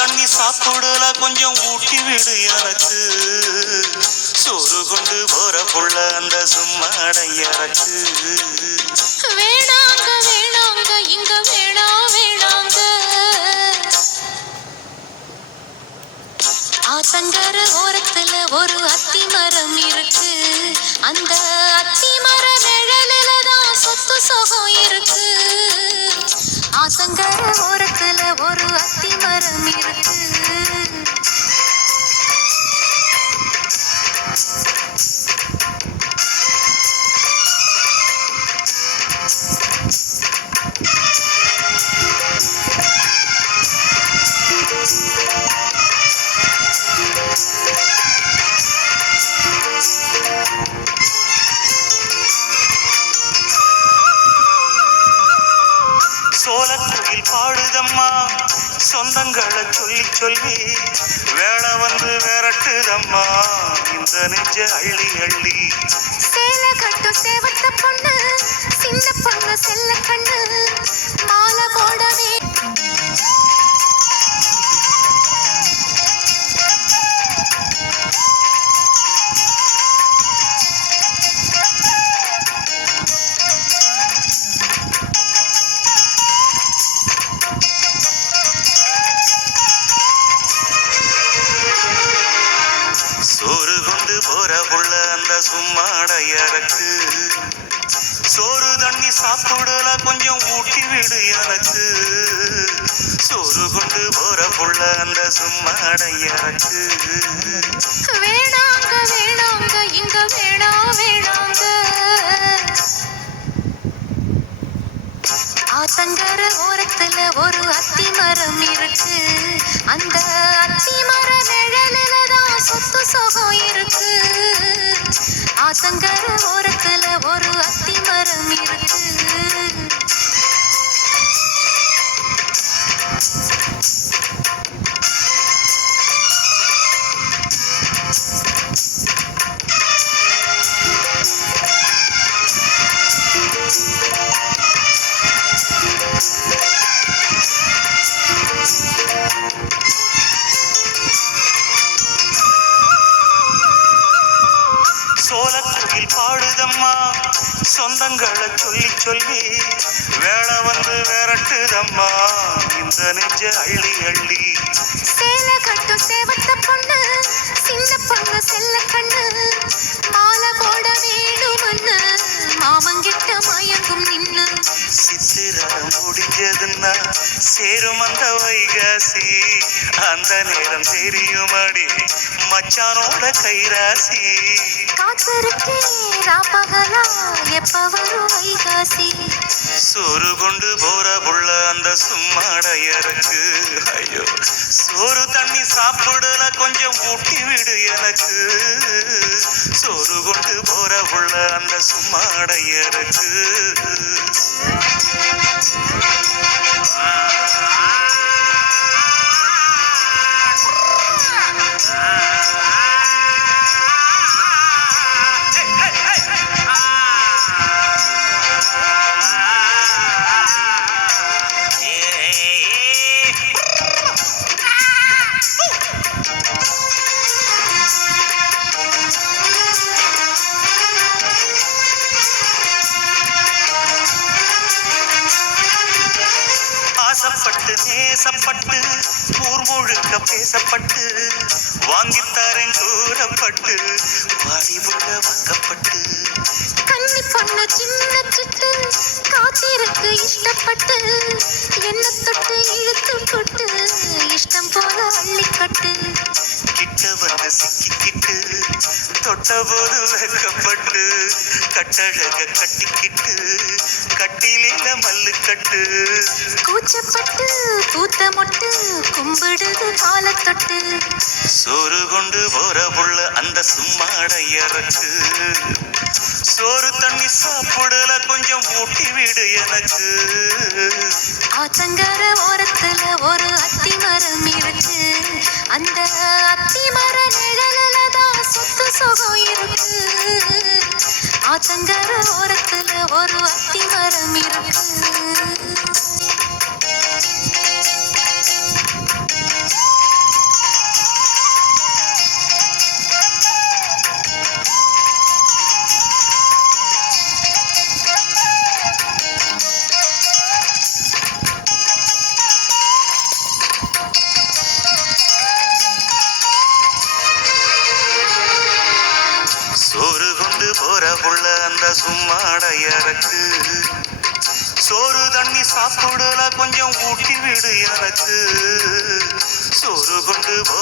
தண்ணி சாப்பிடல கொஞ்சம் ஊட்டி விடு எனக்கு. சோறு கொண்டு போற புள்ள அந்த சும்மாட எனக்கு. வேணாங்க வேணாங்க இங்க வேணாங்க. ஆத்தங்கர ஓரத்துல ஒரு அத்தி மரம் இருக்கு. அந்த அத்தி மர நிழலில தான் சொத்து சுகம் இருக்கு. ஆத்தங்கர ஓரத்துல ஒரு அத்தி மரம் இருக்கு. சோலக்குயில் பாடுதம்மா சொந்தங்களை சொல்லி சொல்லி. வேலை வந்து விரட்டுதம்மா இந்த நெஞ்ச அள்ளி அள்ளி. சேல கட்டு சேவத்த பொண்ணு சின்ன பொண்ணு செல்ல கண்ணு மாலை போடவே. சோறு கொண்டு போற புள்ள அந்த சும்மாட எனக்கு. சோறு தண்ணி சாப்பிடல கொஞ்சம் ஊட்டி விடு எனக்கு. சோறு கொண்டு போற புள்ள அந்த சும்மாட எனக்கு. வேணாங்க வேணாங்க இங்க வேணாங்க. ஆத்தங்கர ஓரத்துல ஒரு அத்தி மரம் இருக்கு. அந்த அத்தி மர நிழலில தான் சொத்து சுகம் இருக்கு. ஆத்தங்கர ஓரத்துல ஒரு அத்தி மரம் இருக்கு. சோலக்குயில் பாடுதம்மா சொந்தங்களை சொல்லி சொல்லி. வேலை வந்து விரட்டுதம்மா இந்த நெஞ்ச அள்ளி அள்ளி. சேல கட்டு சேவத்த பொண்ணு சின்ன பொண்ணு செல்ல கண்ணு மாலை போட வேணுமன்னு மாமங்கிட்ட மயங்கும் நின்னு. சித்திர முடிஞ்சதுன்னா சேரும் அந்த வைகாசி. அந்த நேரம் தெரியுமாடி மச்சானோட கைராசி. காத்திருக்கே ராப்பகலா எப்ப வரும் வைகாசி. சோறு கொண்டு போற புள்ள அந்த சும்மாட எனக்கு. ஐயோ சோறு தண்ணி சாப்பிடல கொஞ்சம் ஊட்டி விடு எனக்கு. சோறு கொண்டு போற புள்ள அந்த சும்மாட எனக்கு. ஆசைப்பட்டு நேசப்பட்டு ஊர் முழுக்க பேசப்பட்டு வாங்கித்தாரன் கூறப்பட்டு வாடி உள்ள வாக்கப்பட்டு. கன்னி பொண்ணு சின்ன சிட்டு காத்திருக்கு இஷ்டப்பட்டு என்ன தொட்டு இழுத்து கொட்டு இஷ்டம் போல அள்ளிக்கட்டு. கிட்ட வந்து சிக்கிக்கிட்டு தொட்ட போது வெக்கப்பட்டு கட்டழக கட்டிக்கிட்டு கட்டிலில மல்லு கட்டு. கூச்சப்பட்டு பூத்த மொட்டு கும்பிடுது கால தொட்டு. சோறு கொண்டு போற புள்ள அந்த சும்மாட எனக்கு. சோறு தண்ணி சாப்பிடல கொஞ்சம் ஊட்டி விடு எனக்கு. ஆத்தங்கர ஓரத்துல ஒரு அத்தி மரம் இருக்கு. அந்த அத்தி மர நிழலில தான் சொத்து சுகம் இருக்கு. ஆத்தங்கர ஓரத்துல ஒரு அத்தி மரம் இருக்கு. புள்ள அந்த சும்மாடையறக்கு சோறு தண்ணி சாப்பிடல கொஞ்சம் ஊட்டி விடு எனக்கு சோறு கொண்டு போற